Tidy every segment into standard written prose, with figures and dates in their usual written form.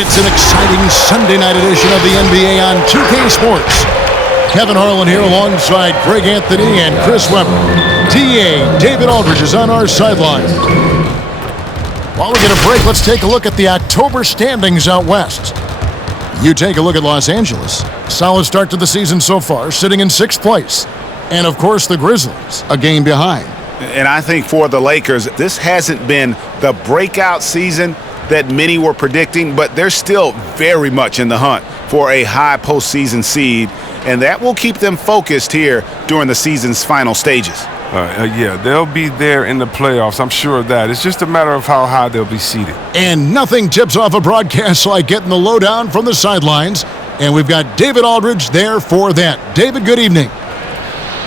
It's an exciting Sunday night edition of the NBA on 2K Sports. Kevin Harlan here alongside Greg Anthony and Chris Webber. DA David Aldridge is on our sideline. While we get a break, let's take a look at the October standings out west. You take a look at Los Angeles. Solid start to the season so far, sitting in 6th place. And, of course, the Grizzlies, a game behind. And I think for the Lakers, this hasn't been the breakout season that many were predicting, but they're still very much in the hunt for a high postseason seed, and that will keep them focused here during the season's final stages. Yeah, they'll be there in the playoffs. I'm sure of that. It's just a matter of how high they'll be seated. And nothing tips off a broadcast like getting the lowdown from the sidelines. And we've got David Aldridge there for that. David, good evening.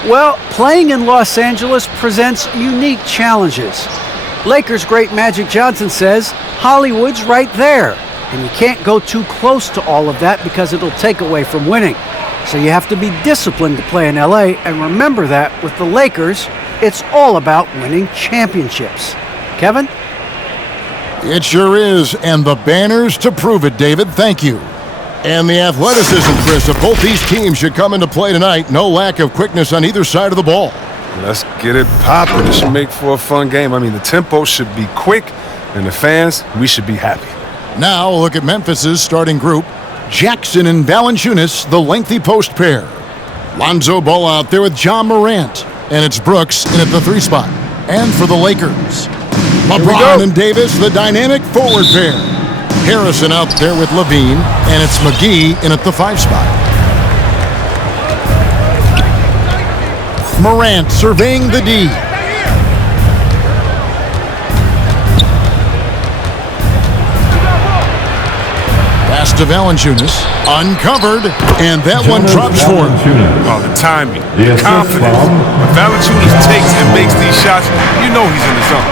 Well, playing in Los Angeles presents unique challenges. Lakers great Magic Johnson says Hollywood's right there. And you can't go too close to all of that because it'll take away from winning. So you have to be disciplined to play in LA, and remember that with the Lakers, it's all about winning championships. Kevin? It sure is, and the banners to prove it, David. Thank you. And the athleticism, Chris, of both these teams should come into play tonight. No lack of quickness on either side of the ball. Let's get it popping. It should make for a fun game. I mean, the tempo should be quick, and the fans, we should be happy. Now we'll look at Memphis's starting group. Jackson and Valanciunas, the lengthy post pair. Lonzo Ball out there with John Morant. And it's Brooks in at the 3 spot. And for the Lakers, LeBron and Davis, the dynamic forward pair. Harrison out there with Levine. And it's McGee in at the 5 spot. Morant surveying the D. To Valanciunas, uncovered, and that one drops for him. Oh, the timing, the confidence. When Valanciunas takes and makes these shots, you know he's in the zone.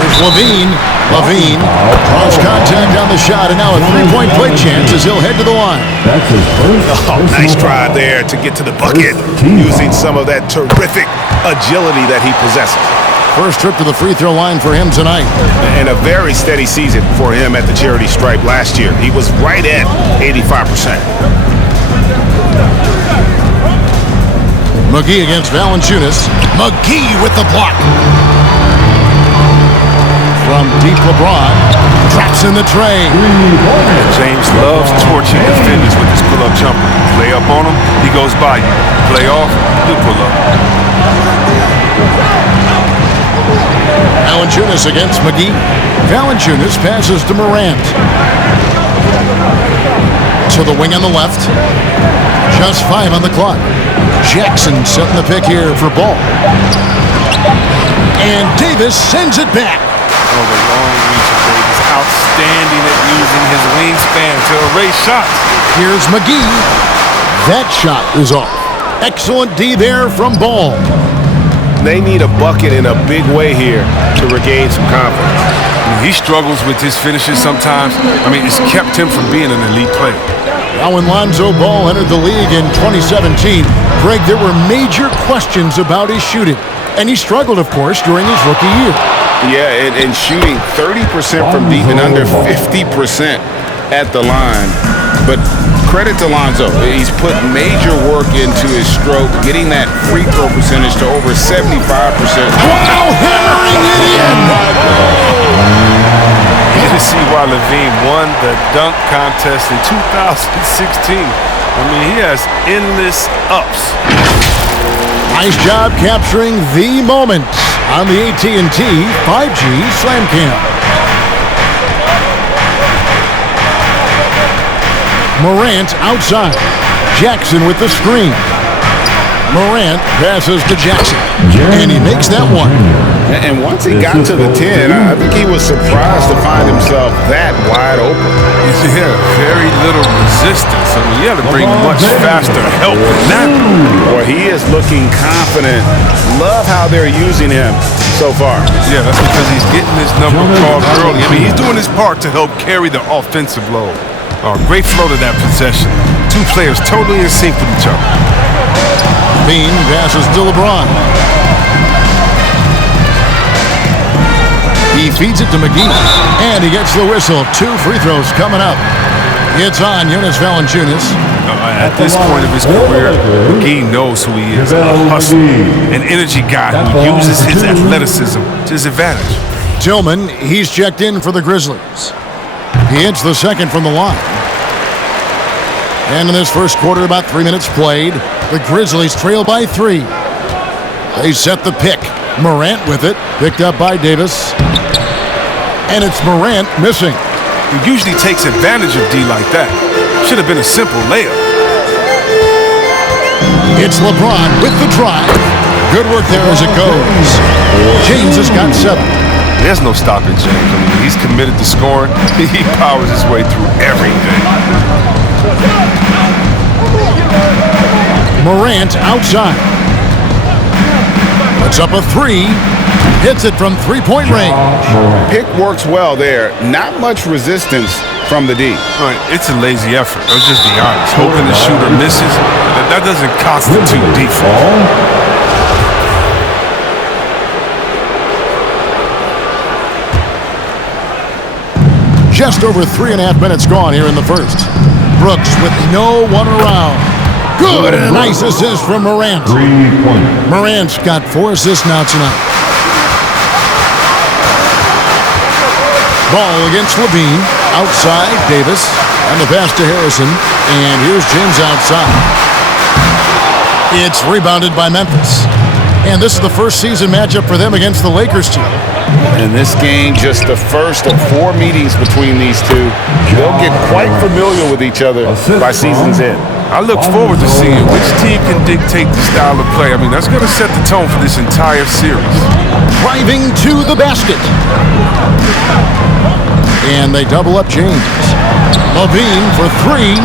There's Levine. Levine draws contact on the shot, and now a 3-point play chance as he'll head to the line. That's his first. Nice drive there to get to the bucket, using some of that terrific agility that he possesses. First trip to the free throw line for him tonight. And a very steady season for him at the charity stripe last year. He was right at 85%. McGee against Valanciunas. McGee with the block. From deep, LeBron traps in the tray. James loves torching defenders with his pull-up jumper. Play up on him, he goes by you. Play off, he'll pull up. Valanciunas against McGee. Valanciunas passes to Morant. To the wing on the left. Just 5 on the clock. Jackson setting the pick here for Ball. And Davis sends it back. Oh, the long reach of Davis. Outstanding at using his wingspan to erase shots. Here's McGee. That shot is off. Excellent D there from Ball. They need a bucket in a big way here to regain some confidence. He struggles with his finishes sometimes. I mean, it's kept him from being an elite player. Now when Lonzo Ball entered the league in 2017, Greg, there were major questions about his shooting. And he struggled, of course, during his rookie year. Yeah, and shooting 30% from deep and under 50% at the line. But credit to Lonzo. He's put major work into his stroke, getting that free throw percentage to over 75%. Wow, hammering it in! You can see why Levine won the dunk contest in 2016. I mean, he has endless ups. Nice job capturing the moment on the AT&T 5G Slam Cam. Morant outside. Jackson with the screen. Morant passes to Jackson. And he makes that one. And once he got to the 10, I think he was surprised to find himself that wide open. Yeah, very little resistance. I mean, you had to bring much faster help than that. Boy, he is looking confident. Love how they're using him so far. Yeah, that's because he's getting his number called early. I mean, he's doing his part to help carry the offensive load. Great flow to that possession. Two players totally in sync with each other. Bean passes to LeBron. He He feeds it to McGee, and he gets the whistle. 2 free throws coming up. It's on Jonas Valanciunas. At this point of his career, McGee knows who he is. A hustler, an energy guy who uses his athleticism to his advantage. Tillman, he's checked in for the Grizzlies. He hits the second from the line. And in this first quarter, about 3 minutes played, the Grizzlies trail by 3. They set the pick. Morant with it, picked up by Davis. And it's Morant missing. He usually takes advantage of D like that. Should have been a simple layup. It's LeBron with the drive. Good work there as it goes. James has got 7. There's no stopping James. I mean, he's committed to scoring. He powers his way through everything. Morant outside. Puts up a 3. Hits it from 3-point range. Pick works well there. Not much resistance from the D. Right, it's a lazy effort. Let's just be honest. Hoping the shooter misses, that doesn't constitute defense. Just over 3.5 minutes gone here in the first. Brooks with no one around. Good, and a nice assist from Morant. 3-point. Morant's got 4 assists now tonight. Ball against Levine. Outside, Davis. And the pass to Harrison. And here's James outside. It's rebounded by Memphis. And this is the first season matchup for them against the Lakers team. In this game, just the first of 4 meetings between these two. They'll get quite familiar with each other by season's end. I look forward to seeing which team can dictate the style of play. I mean, that's going to set the tone for this entire series. Driving to the basket. And they double up James. Levine for 3.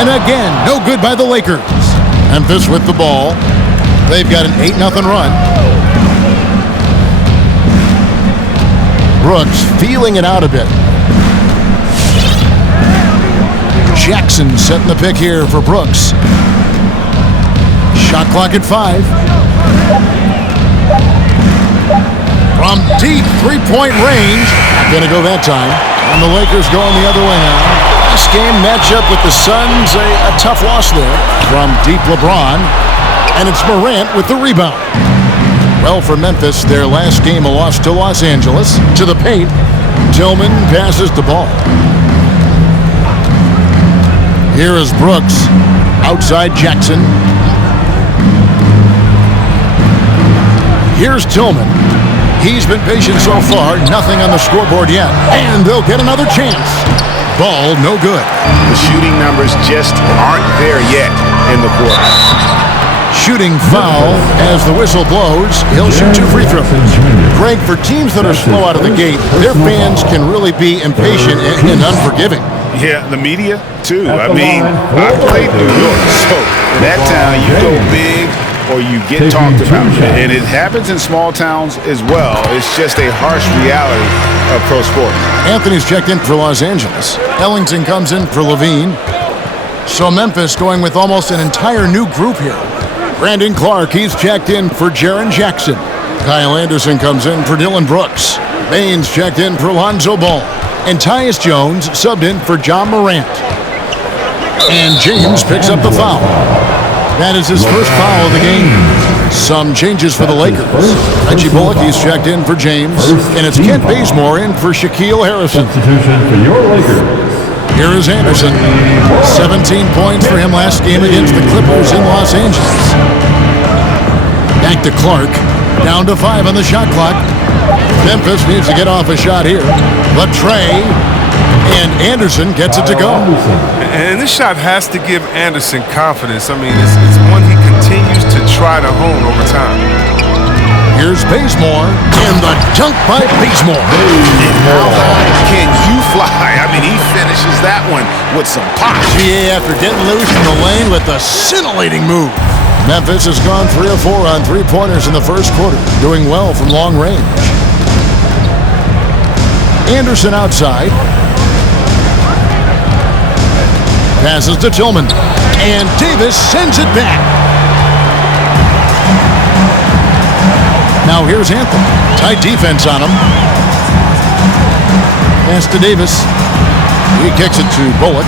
And again, no good by the Lakers. Memphis with the ball. They've got an 8-0 run. Brooks feeling it out a bit. Jackson setting the pick here for Brooks. Shot clock at 5. From deep 3-point range. Not going to go that time. And the Lakers going the other way now. This game matchup with the Suns, a tough loss there. From deep LeBron. And it's Morant with the rebound. Well, for Memphis, their last game a loss to Los Angeles. To the paint. Tillman passes the ball. Here is Brooks. Outside Jackson. Here's Tillman. He's been patient so far. Nothing on the scoreboard yet. And they'll get another chance. Ball no good. The shooting numbers just aren't there yet in the quarter. Shooting foul as the whistle blows. He'll shoot 2 free throws. Greg, for teams that are slow out of the gate, their fans can really be impatient and unforgiving. Yeah, the media, too. I mean, I played New York, so in that town, you go big or you get talked about. And it happens in small towns as well. It's just a harsh reality of pro sport. Anthony's checked in for Los Angeles. Ellington comes in for Levine. So Memphis going with almost an entire new group here. Brandon Clark, he's checked in for Jaren Jackson. Kyle Anderson comes in for Dylan Brooks. Baines checked in for Lonzo Ball. And Tyus Jones subbed in for John Morant. And James picks up the foul. That is his first foul of the game. Some changes for the Lakers. Reggie Bullock, he's checked in for James. And it's Kent Bazemore in for Shaquille Harrison. Substitution for your Lakers. Here is Anderson. 17 points for him last game against the Clippers in Los Angeles. Back to Clark. Down to 5 on the shot clock. Memphis needs to get off a shot here. But Trey and Anderson gets it to go. And this shot has to give Anderson confidence. I mean, it's one he continues to try to hone over time. Here's Bazemore, and the dunk by Bazemore. How high can you fly? I mean, he finishes that one with some pop. GA after getting loose in the lane with a scintillating move. Memphis has gone 3 of 4 on 3-pointers in the first quarter, doing well from long range. Anderson outside. Passes to Tillman. And Davis sends it back. Now here's Anthony. Tight defense on him. Pass to Davis. He kicks it to Bullock.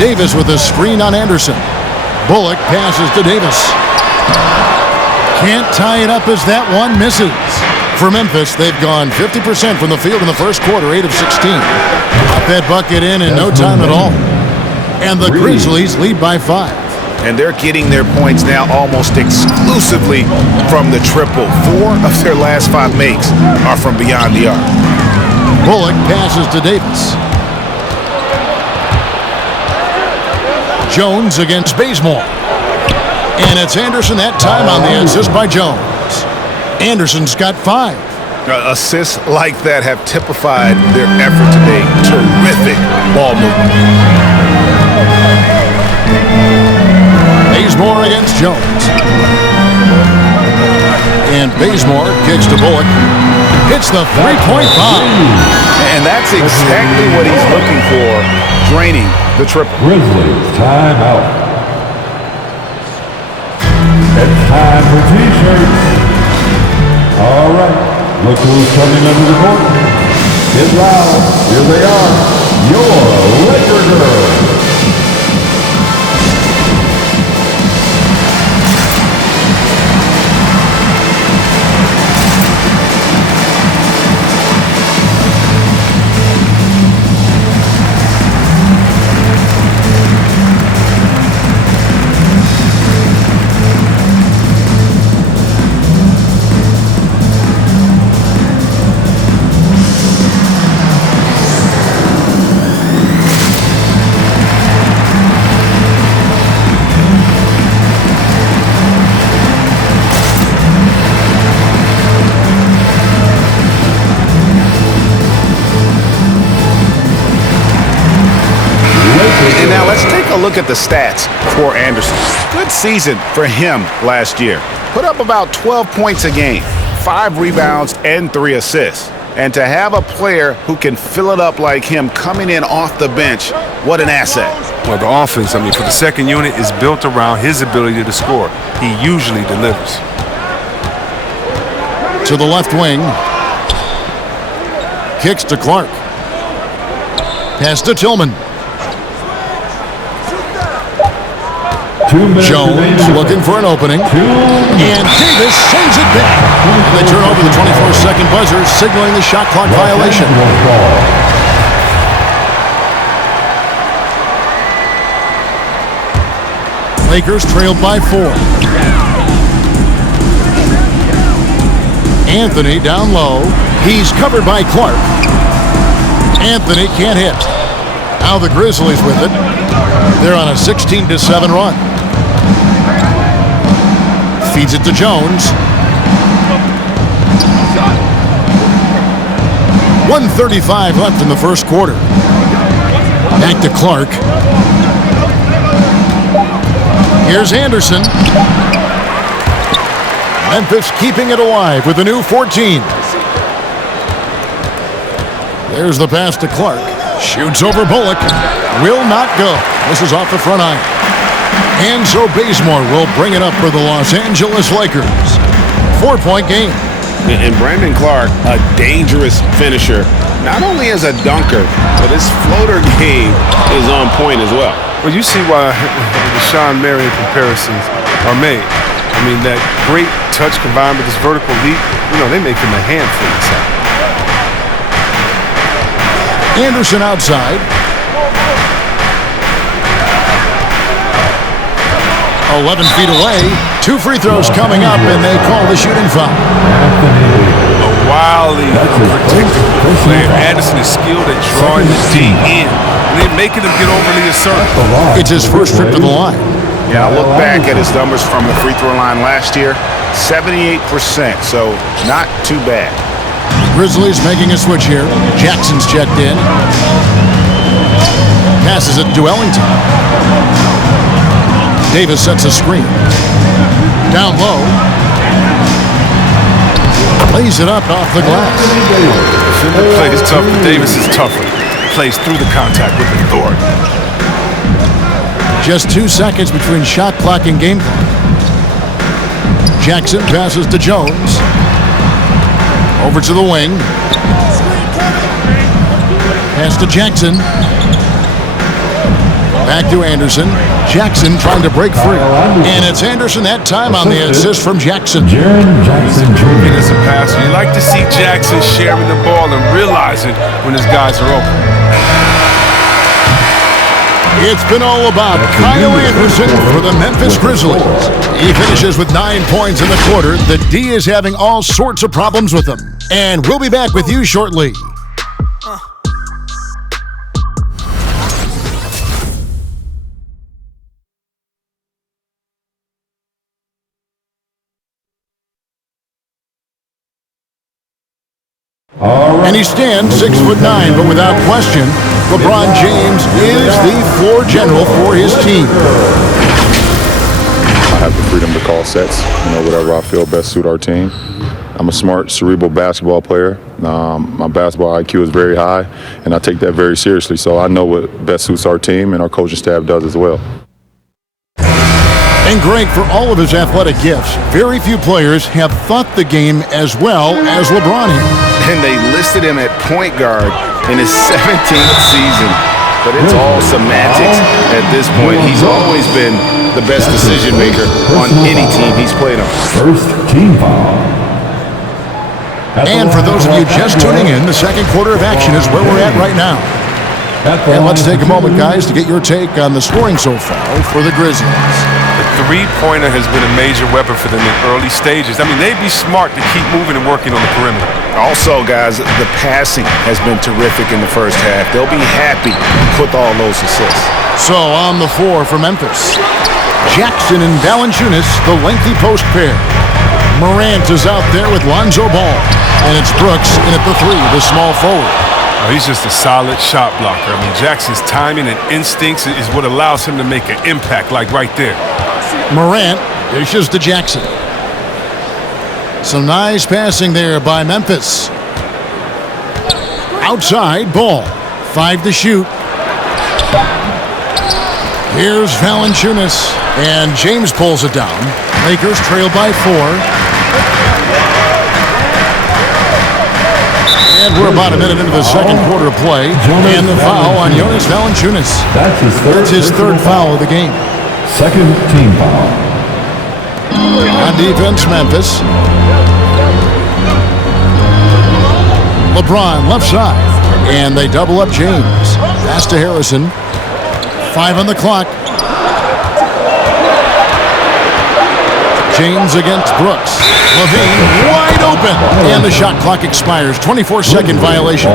Davis with a screen on Anderson. Bullock passes to Davis. Can't tie it up as that one misses. For Memphis, they've gone 50% from the field in the first quarter, 8 of 16. Got that bucket in no time at all. And the Grizzlies lead by 5. And they're getting their points now almost exclusively from the triple. 4 of their last 5 makes are from beyond the arc. Bullock passes to Davis. Jones against Bazemore. And it's Anderson that time on the assist by Jones. Anderson's got 5. Assists like that have typified their effort today. Terrific ball movement. Bazemore against Jones. And Bazemore kicks to Bullock. Hits the three-point bomb. And that's exactly what he's looking for, draining the triple. Grizzlies, timeout. It's time for T-shirts. All right, look who's coming under the court. Get loud. Here they are, your Laker girls. And now let's take a look at the stats for Anderson. Good season for him last year. Put up about 12 points a game, 5 rebounds, and 3 assists. And to have a player who can fill it up like him coming in off the bench, what an asset. Well, the offense, for the second unit is built around his ability to score. He usually delivers. To the left wing. Kicks to Clark. Pass to Tillman. Jones looking for an opening. And Davis sends it back. They turn over the 24-second buzzer, signaling the shot clock violation. Lakers trailed by 4. Anthony down low. He's covered by Clark. Anthony can't hit. Now the Grizzlies with it. They're on a 16-7 run. Feeds it to Jones. 1:35 left in the first quarter. Back to Clark. Here's Anderson. Memphis keeping it alive with a new 14. There's the pass to Clark. Shoots over Bullock. Will not go. This is off the front iron. And so Bazemore will bring it up for the Los Angeles Lakers. 4-point game. And Brandon Clark, a dangerous finisher, not only as a dunker, but his floater game is on point as well. Well, you see why the Sean Marion comparisons are made. That great touch combined with this vertical leap, they make him a handful inside. Anderson outside. 11 feet away. 2 free throws coming up, and they call the shooting foul. A wildly unpredictable player. Anderson is skilled at drawing the D in, and then making him get overly assertive. It's his first trip to the line. Yeah, I look back at his numbers from the free throw line last year. 78%, so not too bad. Grizzlies making a switch here. Jackson's checked in. Passes it to Ellington. Davis sets a screen. Down low. Lays it up off the glass. The play is tough, but Davis is tougher. Plays through the contact with authority. Just 2 seconds between shot clock and game clock. Jackson passes to Jones. Over to the wing. Pass to Jackson. Back to Anderson. Jackson trying to break free. And it's Anderson that time on the assist from Jackson. Jackson And as a passer, you like to see Jackson sharing the ball and realizing when his guys are open. It's been all about Kyle Anderson for the Memphis Grizzlies. He finishes with 9 points in the quarter. The D is having all sorts of problems with him. And we'll be back with you shortly. And he stands 6'9", but without question, LeBron James is the floor general for his team. I have the freedom to call sets, whatever I feel best suit our team. I'm a smart, cerebral basketball player. My basketball IQ is very high, and I take that very seriously. So I know what best suits our team, and our coaching staff does as well. And Greg, for all of his athletic gifts, very few players have thought the game as well as LeBron has. And they listed him at point guard in his 17th season. But it's all semantics at this point. He's always been the best decision maker on any team he's played on. First team foul. And for those of you just tuning in, the second quarter of action is where we're at right now. And let's take a moment, guys, to get your take on the scoring so far for the Grizzlies. The three-pointer has been a major weapon for them in early stages. I mean, they'd be smart to keep moving and working on the perimeter. Also, guys, the passing has been terrific in the first half. They'll be happy with all those assists. So on the floor for Memphis, Jackson and Valanciunas, the lengthy post pair. Morant is out there with Lonzo Ball. And it's Brooks in at the three, the small forward. Oh, he's just a solid shot blocker. I mean, Jackson's timing and instincts is what allows him to make an impact, like right there. Morant dishes to Jackson. Some nice passing there by Memphis. Outside, Ball. 5 to shoot. Here's Valanciunas. And James pulls it down. Lakers trail by 4. And we're about a minute into the second quarter of play. And the foul on Jonas Valanciunas. That's his third foul of the game. Second team foul. On defense, Memphis. LeBron left side. And they double up James. Pass to Harrison. 5 on the clock. James against Brooks. Levine wide open. And the shot clock expires. 24-second violation.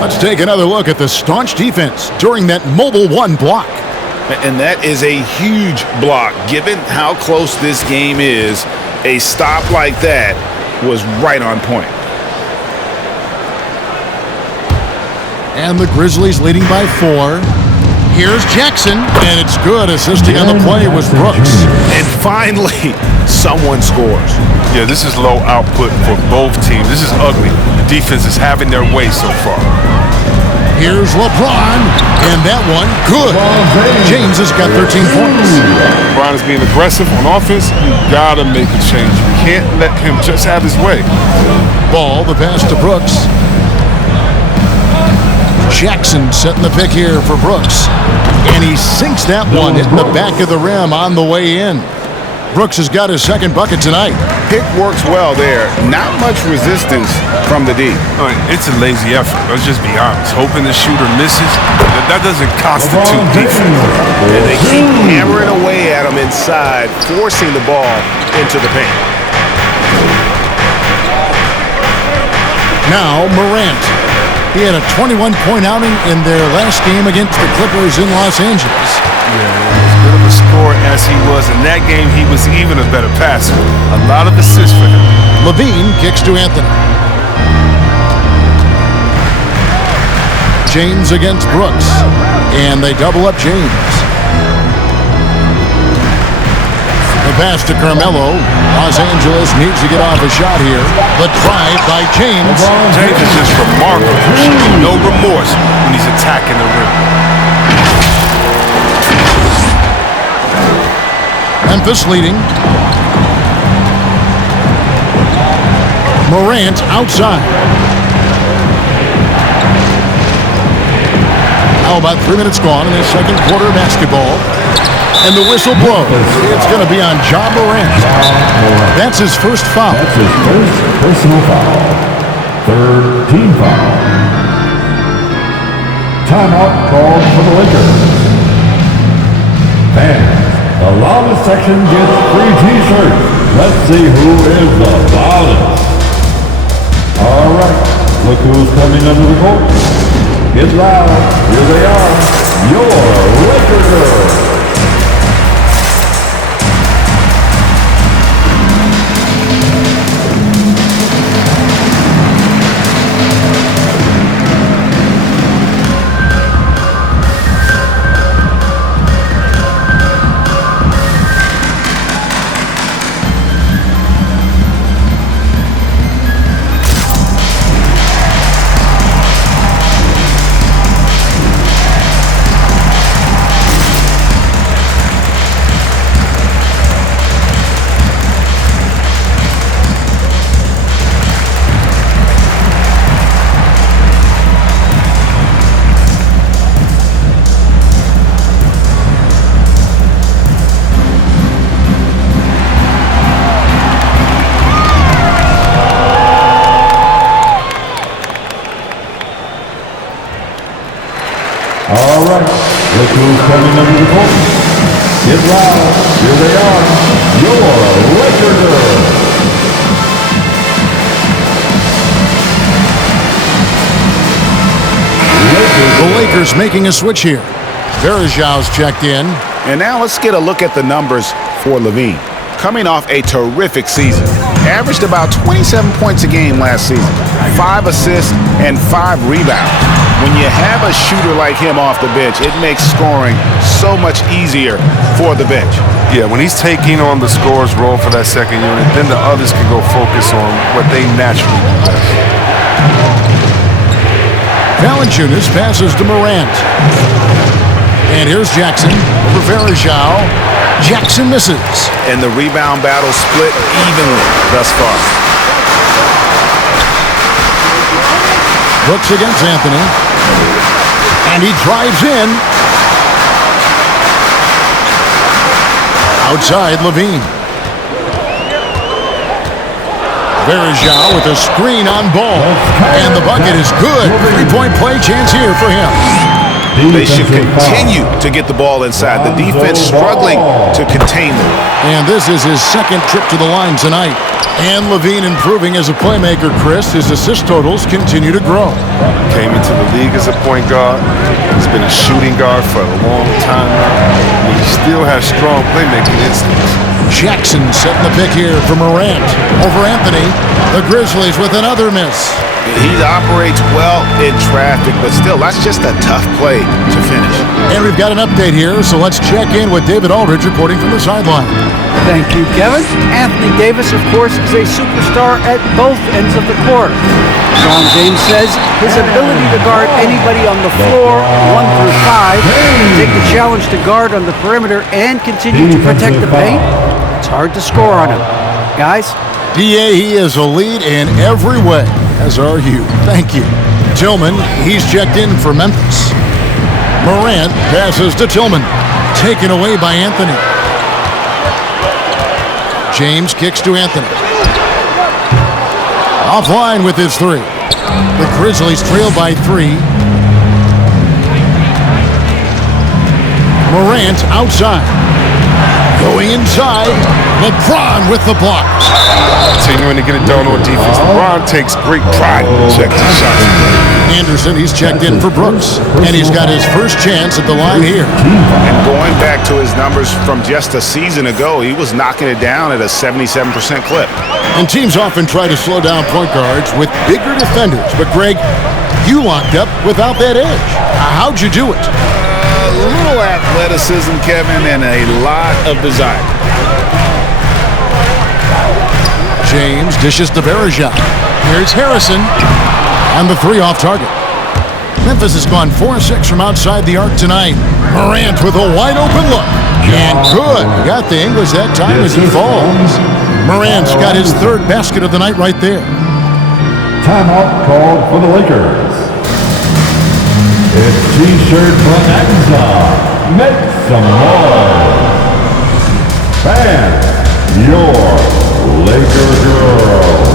Let's take another look at the staunch defense during that mobile 1 block. And that is a huge block. Given how close this game is, a stop like that was right on point. And the Grizzlies leading by 4. Here's Jackson, and it's good. Assisting on the play was Brooks. And finally, someone scores. Yeah, this is low output for both teams. This is ugly. The defense is having their way so far. Here's LeBron, and that one, good. James has got 13 points. LeBron is being aggressive on offense. You gotta make a change. You can't let him just have his way. Ball, the pass to Brooks. Jackson setting the pick here for Brooks. And he sinks that one, hitting the back of the rim on the way in. Brooks has got his second bucket tonight. Pick works well there. Not much resistance from the D. I mean, it's a lazy effort. Let's just be honest. Hoping the shooter misses, that doesn't constitute defense. And they keep hammering away at him inside, forcing the ball into the paint. Now Morant. He had a 21-point outing in their last game against the Clippers in Los Angeles. Yeah, as good of a scorer as he was in that game, he was even a better passer. A lot of assists for him. Levine kicks to Anthony. James against Brooks. And they double up James. The pass to Carmelo. Los Angeles needs to get off a shot here. The drive by James. James is just remarkable. No remorse when he's attacking the rim. Memphis leading. Morant outside. Now about 3 minutes gone in the second quarter of basketball. And the whistle blows. It's going to be on Ja Morant. That's his first foul. That's his first personal foul. Third team foul. Timeout called for the Lakers. Fans, the loudest section gets free t-shirts. Let's see who is the loudest. All right, look who's coming under the court. Get loud. Here they are. Your Laker girls. All right, look who's coming under the court. Get loud. Here they are. Your Laker girls. The Lakers making a switch here. Verjau's checked in. And now let's get a look at the numbers for Levine. Coming off a terrific season. Averaged about 27 points a game last season. 5 assists and 5 rebounds. When you have a shooter like him off the bench, it makes scoring so much easier for the bench. Yeah, when he's taking on the scorer's role for that second unit, then the others can go focus on what they naturally do best. Valanciunas passes to Morant. And here's Jackson over Verjau. Jackson misses. And the rebound battle split evenly thus far. Brooks against Anthony. And he drives in. Outside, Levine. Verjau with a screen on ball. And the bucket is good. 3-point play chance here for him. They should continue to get the ball inside. The defense struggling to contain them. And this is his second trip to the line tonight. And Levine improving as a playmaker, Chris. His assist totals continue to grow. Came into the league as a point guard. He's been a shooting guard for a long time now. He still has strong playmaking instincts. Jackson setting the pick here for Morant over Anthony. The Grizzlies with another miss. He operates well in traffic, but still, that's just a tough play to finish. And we've got an update here, so let's check in with David Aldridge reporting from the sideline. Thank you, Kevin. Anthony Davis, of course, is a superstar at both ends of the court. John James says his ability to guard anybody on the floor, 1 through 5, take the challenge to guard on the perimeter and continue to protect the paint, it's hard to score on him. Guys? DA, he is a lead in every way, as are you. Thank you. Tillman, he's checked in for Memphis. Morant passes to Tillman, taken away by Anthony. James kicks to Anthony. Offline with his 3. The Grizzlies trail by 3. Morant outside. Going inside. LeBron with the block. Continuing to get it done on defense. LeBron takes great pride in checking his shots. Anderson, he's checked in for Brooks. And he's got his first chance at the line here. And going back to his numbers from just a season ago, he was knocking it down at a 77% clip. And teams often try to slow down point guards with bigger defenders. But, Greg, you locked up without that edge. How'd you do it? A little athleticism, Kevin, and a lot of desire. James dishes to Verjau. Here's Harrison. And the 3 off target. Memphis has gone 4-6 from outside the arc tonight. Morant with a wide open look. And good. He got the English that time as he falls. Morant's got his 3rd basket of the night right there. Timeout called for the Lakers. It's T-shirt bonanza. Make some noise. And your Laker girls.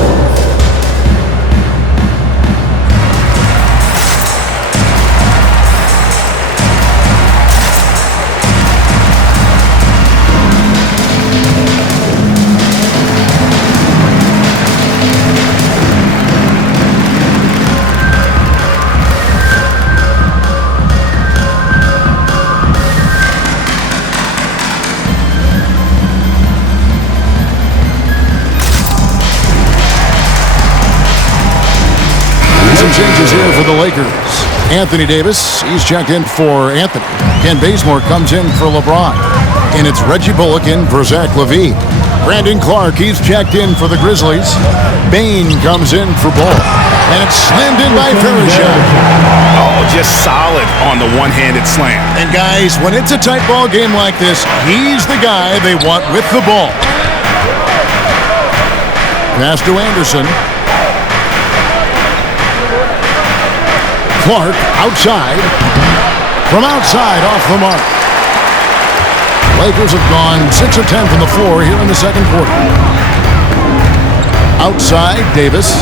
Changes here for the Lakers. Anthony Davis, he's checked in for Anthony. Ken Bazemore comes in for LeBron. And it's Reggie Bullock in for Zach LaVine. Brandon Clark, he's checked in for the Grizzlies. Bain comes in for Bull. And it's slammed in by Farragher. Oh, just solid on the one-handed slam. And guys, when it's a tight ball game like this, he's the guy they want with the ball. Pass to Anderson. Clark outside. From outside, off the mark. Lakers have gone 6 of 10 from the floor here in the second quarter. Outside, Davis.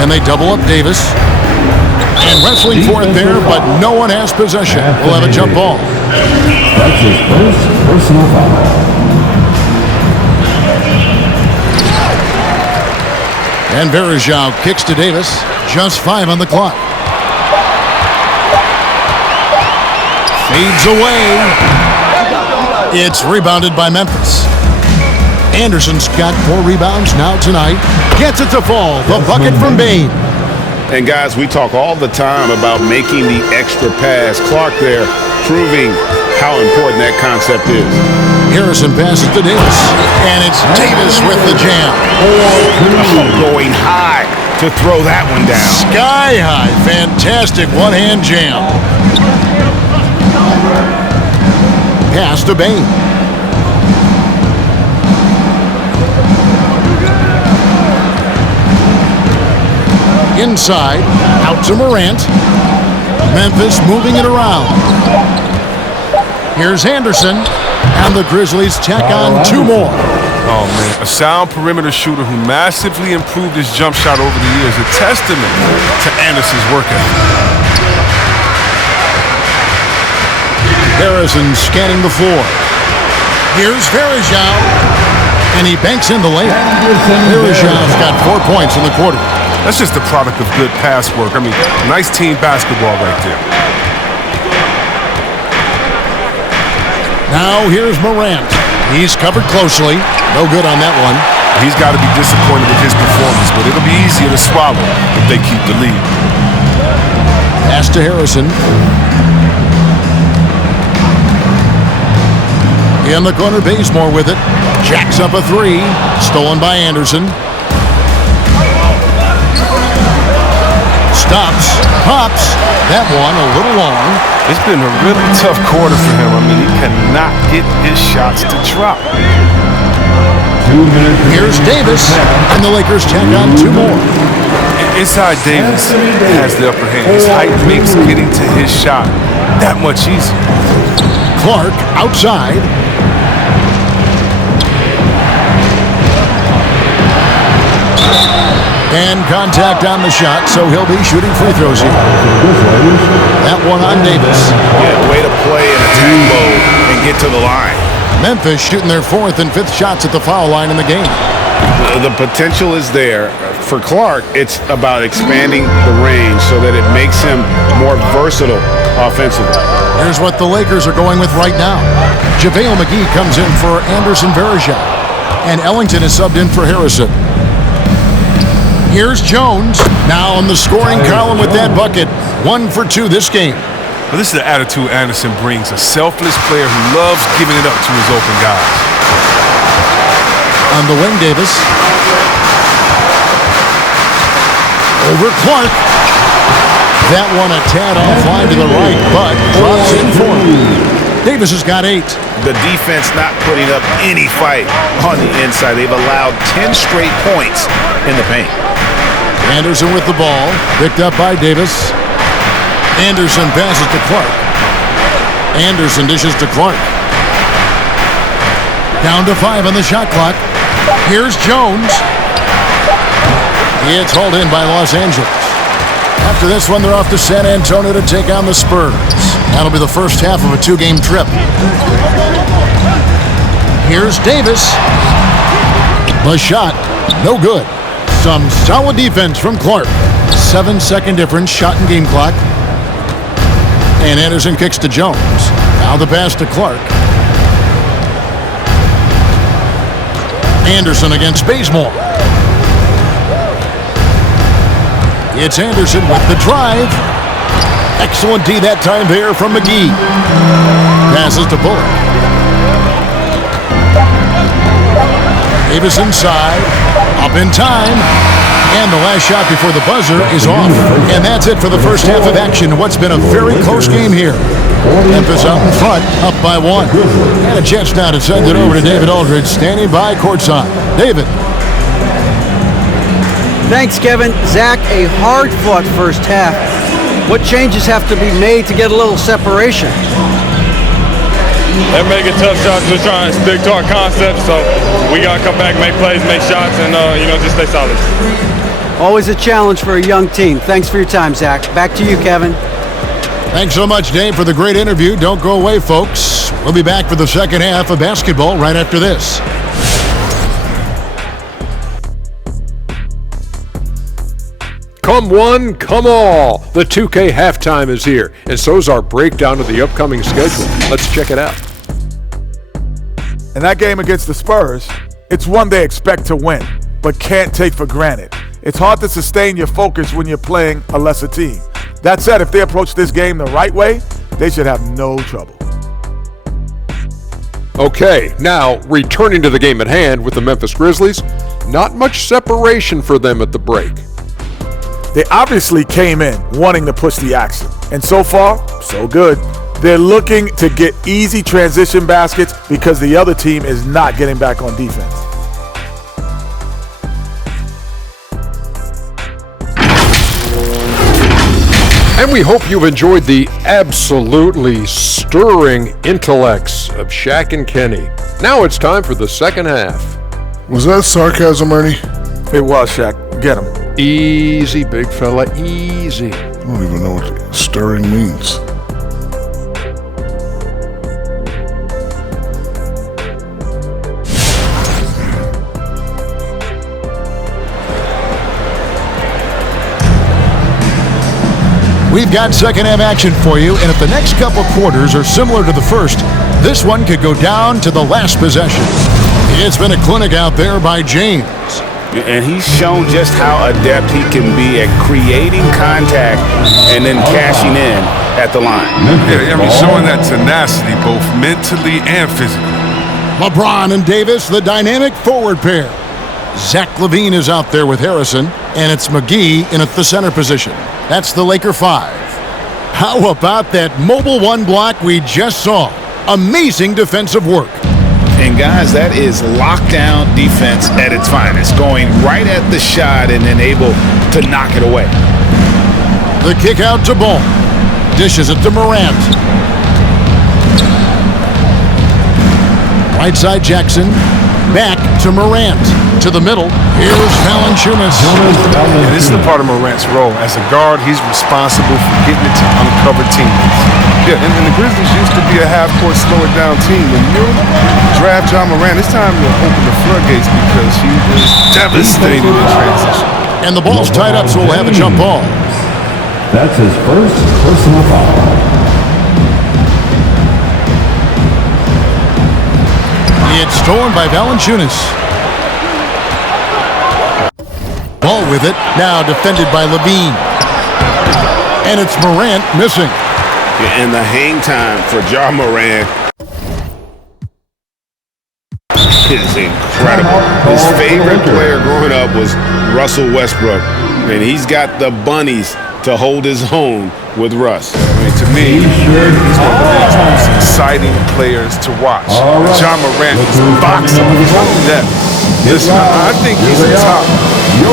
And they double up Davis. And wrestling for it there, but no one has possession. We'll have a jump ball. That's his first personal foul. And Farragher kicks to Davis. Just 5 on the clock. Fades away. It's rebounded by Memphis. Anderson's got 4 rebounds now tonight. Gets it to fall. The bucket from Bain. And guys, we talk all the time about making the extra pass. Clark there proving how important that concept is. Harrison passes to Davis. And it's Davis with the jam. Going high to throw that one down. Sky high. Fantastic one-hand jam. Pass to Bain. Inside, out to Morant. Memphis moving it around. Here's Anderson, and the Grizzlies tack on 2 more. Oh, man, a sound perimeter shooter who massively improved his jump shot over the years, a testament to Anderson's work ethic. Harrison scanning the floor. Here's Farragher, and he banks in the layup. Farragher's got 4 points in the quarter. That's just the product of good pass work. I mean, nice team basketball right there. Now here's Morant. He's covered closely. No good on that one. He's got to be disappointed with his performance, but it'll be easier to swallow if they keep the lead. Pass to Harrison. In the corner, Bazemore with it. Jacks up a 3. Stolen by Anderson. Stops. Pops. That one a little long. It's been a really tough quarter for him. I mean, he cannot get his shots to drop. 2 minutes. Here's Davis, and the Lakers tack on 2 more. Inside Davis has the upper hand. His height makes getting to his shot that much easier. Clark outside. And contact on the shot, so he'll be shooting free throws here. That one on Davis. Yeah, way to play in attack mode and get to the line. Memphis shooting their 4th and 5th shots at the foul line in the game. The potential is there. For Clark, it's about expanding the range so that it makes him more versatile offensively. Here's what the Lakers are going with right now. JaVale McGee comes in for Anderson Farragher. And Ellington is subbed in for Harrison. Here's Jones, now in the scoring column with that bucket. 1 for 2 this game. Well, this is the attitude Anderson brings, a selfless player who loves giving it up to his open guys. On the wing, Davis. Over Clark. That one a tad offline to the right, but drops in for him. Davis has got 8. The defense not putting up any fight on the inside. They've allowed 10 straight points in the paint. Anderson with the ball. Picked up by Davis. Anderson passes to Clark. Anderson dishes to Clark. Down to 5 on the shot clock. Here's Jones. It's hauled in by Los Angeles. After this one, they're off to San Antonio to take on the Spurs. That'll be the first half of a 2-game trip. Here's Davis. The shot, no good. Some solid defense from Clark. 7-second difference, shot and game clock. And Anderson kicks to Jones. Now the pass to Clark. Anderson against Bazemore. It's Anderson with the drive. Excellent D that time there from McGee. Passes to Bullock. Davis inside. Up in time. And the last shot before the buzzer is off. And that's it for the first half of action. What's been a very close game here. Memphis out in front, up by 1. And a chance now to send it over to David Aldridge, standing by courtside. David. Thanks, Kevin. Zach, a hard-fought first half. What changes have to be made to get a little separation? They're making tough shots. We're trying to stick to our concept, so we got to come back, make plays, make shots, and, just stay solid. Always a challenge for a young team. Thanks for your time, Zach. Back to you, Kevin. Thanks so much, Dave, for the great interview. Don't go away, folks. We'll be back for the second half of basketball right after this. Come one, come all. The 2K halftime is here, and so's our breakdown of the upcoming schedule. Let's check it out. In that game against the Spurs, it's one they expect to win, but can't take for granted. It's hard to sustain your focus when you're playing a lesser team. That said, if they approach this game the right way, they should have no trouble. Okay, now returning to the game at hand with the Memphis Grizzlies, not much separation for them at the break. They obviously came in wanting to push the action, and so far, so good. They're looking to get easy transition baskets because the other team is not getting back on defense. And we hope you've enjoyed the absolutely stirring intellects of Shaq and Kenny. Now it's time for the second half. Was that sarcasm, Ernie? It was, Shaq. Get him. Easy, big fella, easy. I don't even know what stirring means. We've got second half action for you, and if the next couple quarters are similar to the first, this one could go down to the last possession. It's been a clinic out there by James. And he's shown just how adept he can be at creating contact and then cashing in at the line. Showing that tenacity both mentally and physically. LeBron and Davis, the dynamic forward pair. Zach LaVine is out there with Harrison, and it's McGee in at the center position. That's the Laker 5. How about that mobile one block we just saw? Amazing defensive work. And guys, that is lockdown defense at its finest, going right at the shot and then able to knock it away. The kick out to Ball. Dishes it to Morant. Right side Jackson. Back to Morant. To the middle. Here's Valanciunas. And this is the part of Morant's role. As a guard, he's responsible for getting it to uncovered teammates. Yeah, and the Grizzlies used to be a half-court, slow-it-down team. When you draft John Morant, it's time to open the floodgates because he is devastating in transition. And the ball's tied up, so we'll have a jump ball. That's his first personal foul. It's stolen by Valanciunas. Ball with it, now defended by LaVine. And it's Morant missing. And the hang time for Ja Morant is incredible. His favorite player growing up was Russell Westbrook, and he's got the bunnies to hold his own with Russ. To me, he's one of the most exciting players to watch. John Morant is boxing from depth. Listen, I think he's a top your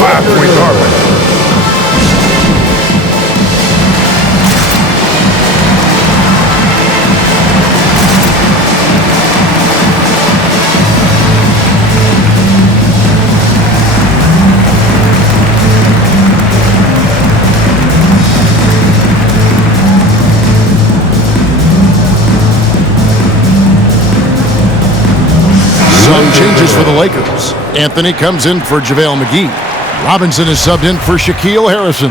5-point guard right now. Some changes for the Lakers. Anthony comes in for JaVale McGee. Robinson is subbed in for Shaquille Harrison.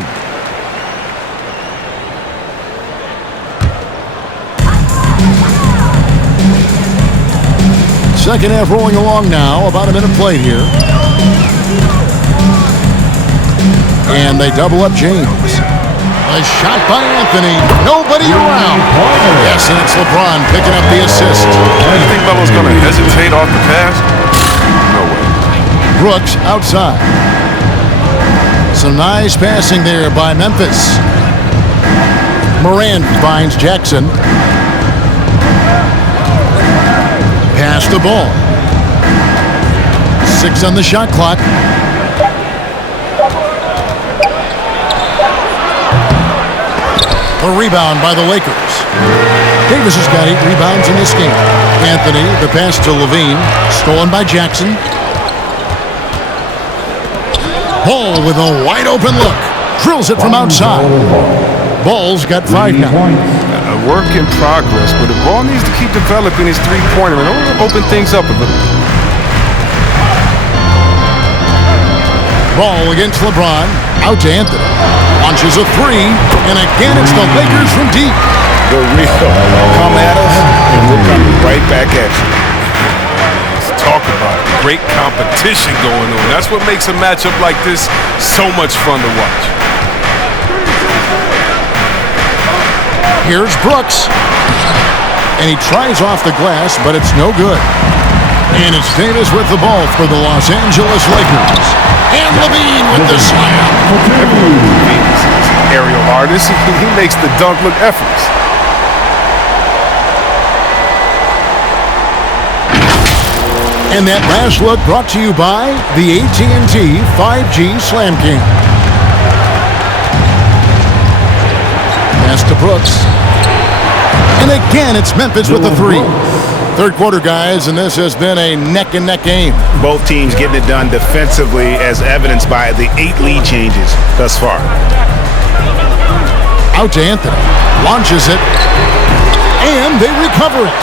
Second half rolling along now. About a minute played here. And they double up James. A shot by Anthony. Nobody around. Yes, and it's LeBron picking up the assist. You think Melo's going to hesitate off the pass? No way. Brooks outside. Some nice passing there by Memphis. Moran finds Jackson. Pass the ball. 6 on the shot clock. A rebound by the Lakers. Davis has got 8 rebounds in this game. Anthony, the pass to Levine. Stolen by Jackson. Ball with a wide open look. Drills it from outside. Ball's got 5 now. A work in progress, but the ball needs to keep developing his three-pointer and open things up a little. Ball against LeBron. Out to Anthony. Launches a 3. And again, it's the Lakers from deep. The real come at us, and we're coming right back at you. Let's talk about it. Great competition going on. That's what makes a matchup like this so much fun to watch. Here's Brooks. And he tries off the glass, but it's no good. And it's Davis with the ball for the Los Angeles Lakers. And Levine with the slam. Levine's an aerial artist. He makes the dunk look effortless. And that last look brought to you by the AT&T 5G Slam King. Pass to Brooks. And again, it's Memphis with the 3. Third quarter, guys, and this has been a neck-and-neck game. Both teams getting it done defensively, as evidenced by the 8 lead changes thus far. Out to Anthony. Launches it. And they recover it.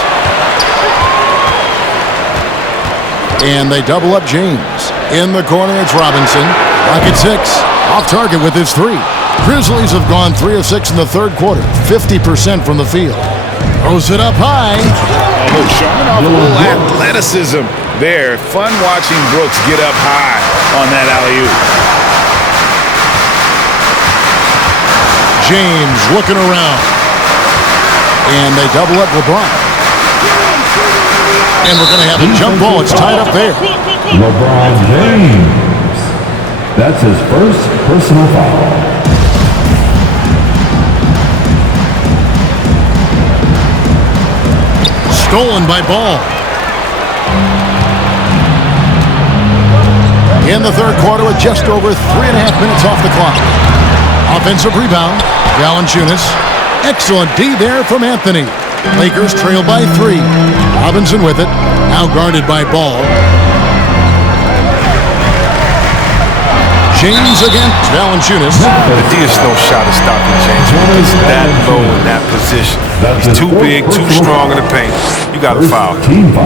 And they double up James. In the corner, it's Robinson. Rocket 6. Off target with his 3. Grizzlies have gone 3 of 6 in the third quarter. 50% from the field. Throws it up high. Showing off a little athleticism there. Fun watching Brooks get up high on that alley-oop. James looking around. And they double up LeBron. And we're going to have a jump ball. It's tied up there. LeBron James. That's his first personal foul. Stolen by Ball. In the third quarter with just over 3.5 minutes off the clock. Offensive rebound. Valanciunas. Excellent D there from Anthony. Lakers trail by 3. Robinson with it. Now guarded by Ball. James against Valanciunas. The D is no shot at stopping James. He's that low in that position. He's too big, too strong in the paint. You got to foul.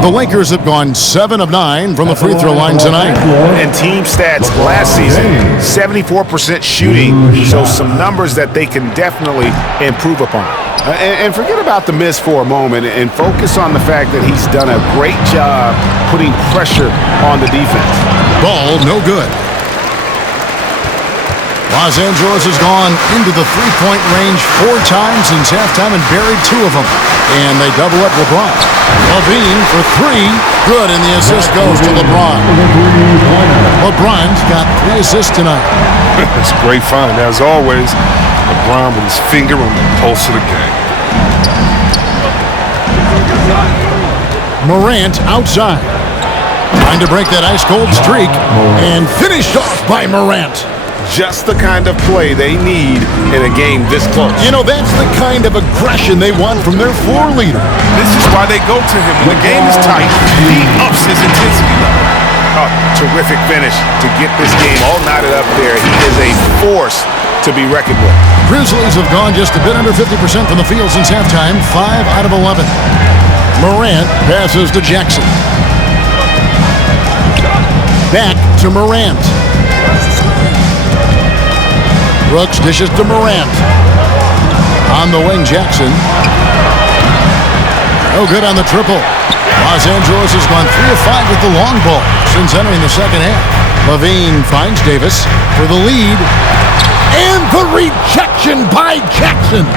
The Lakers have gone 7 of 9 from the free throw line tonight. And team stats last season, 74% shooting. So some numbers that they can definitely improve upon. And forget about the miss for a moment and focus on the fact that he's done a great job putting pressure on the defense. Ball no good. Los Angeles has gone into the three-point range 4 times since halftime and buried 2 of them. And they double up LeBron. Levine for 3. Good, and the assist goes to LeBron. LeBron's got 3 assists tonight. It's a great find. As always, LeBron with his finger on the pulse of the game. Morant outside. Trying to break that ice-cold streak and finished off by Morant. Just the kind of play they need in a game this close. You know, that's the kind of aggression they want from their floor leader. This is why they go to him. When the game is tight, he ups his intensity level. Oh, terrific finish to get this game all knotted up there. He is a force to be reckoned with. Grizzlies have gone just a bit under 50% from the field since halftime, 5 out of 11. Morant passes to Jackson. Back to Morant. Brooks dishes to Morant. On the wing, Jackson. No good on the triple. Los Angeles has gone 3 of 5 with the long ball since entering the second half. Levine finds Davis for the lead. And the rejection by Jackson.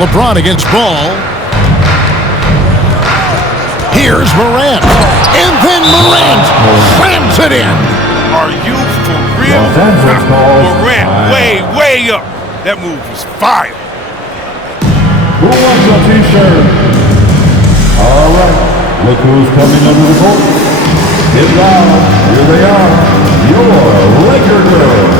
LeBron against Ball. Here's Morant. And then Morant slams it in. Are you for real? Morant, way up. That move was fire. Who wants a t-shirt? All right, look who's coming under the court. Get loud, here they are, your Laker girls.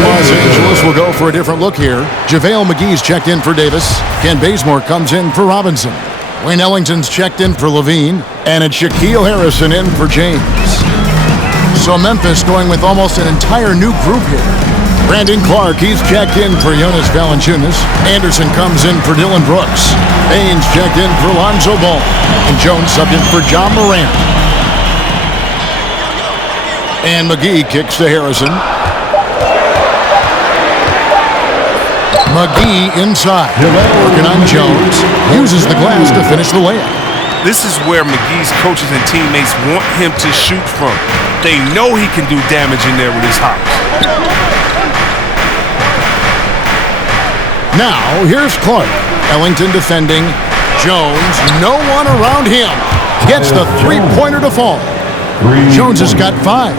Los Angeles will go for a different look here. JaVale McGee's checked in for Davis. Ken Bazemore comes in for Robinson. Wayne Ellington's checked in for Levine. And it's Shaquille Harrison in for James. So Memphis going with almost an entire new group here. Brandon Clark, he's checked in for Jonas Valanciunas. Anderson comes in for Dylan Brooks. Baines checked in for Lonzo Ball. And Jones subbed in for John Morant. And McGee kicks to Harrison. McGee inside, working on Jones, uses the glass to finish the layup. This is where McGee's coaches and teammates want him to shoot from. They know he can do damage in there with his hops. Now, here's Clark. Ellington defending. Jones, no one around him. Gets the three-pointer to fall. Jones has got 5.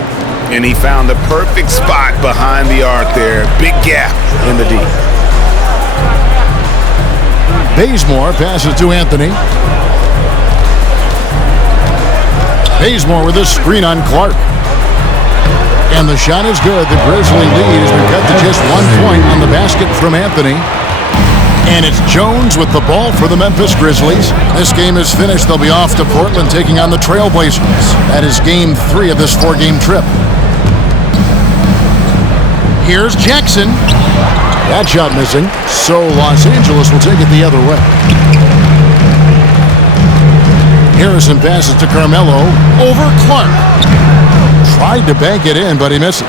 And he found the perfect spot behind the arc there. Big gap in the D. Bazemore passes to Anthony. Bazemore with a screen on Clark. And the shot is good. The Grizzly lead has been cut to just 1 point on the basket from Anthony. And it's Jones with the ball for the Memphis Grizzlies. This game is finished. They'll be off to Portland taking on the Trailblazers. That is game 3 of this 4-game trip. Here's Jackson. That shot missing. So Los Angeles will take it the other way. Harrison passes to Carmelo over Clark. Tried to bank it in, but he misses.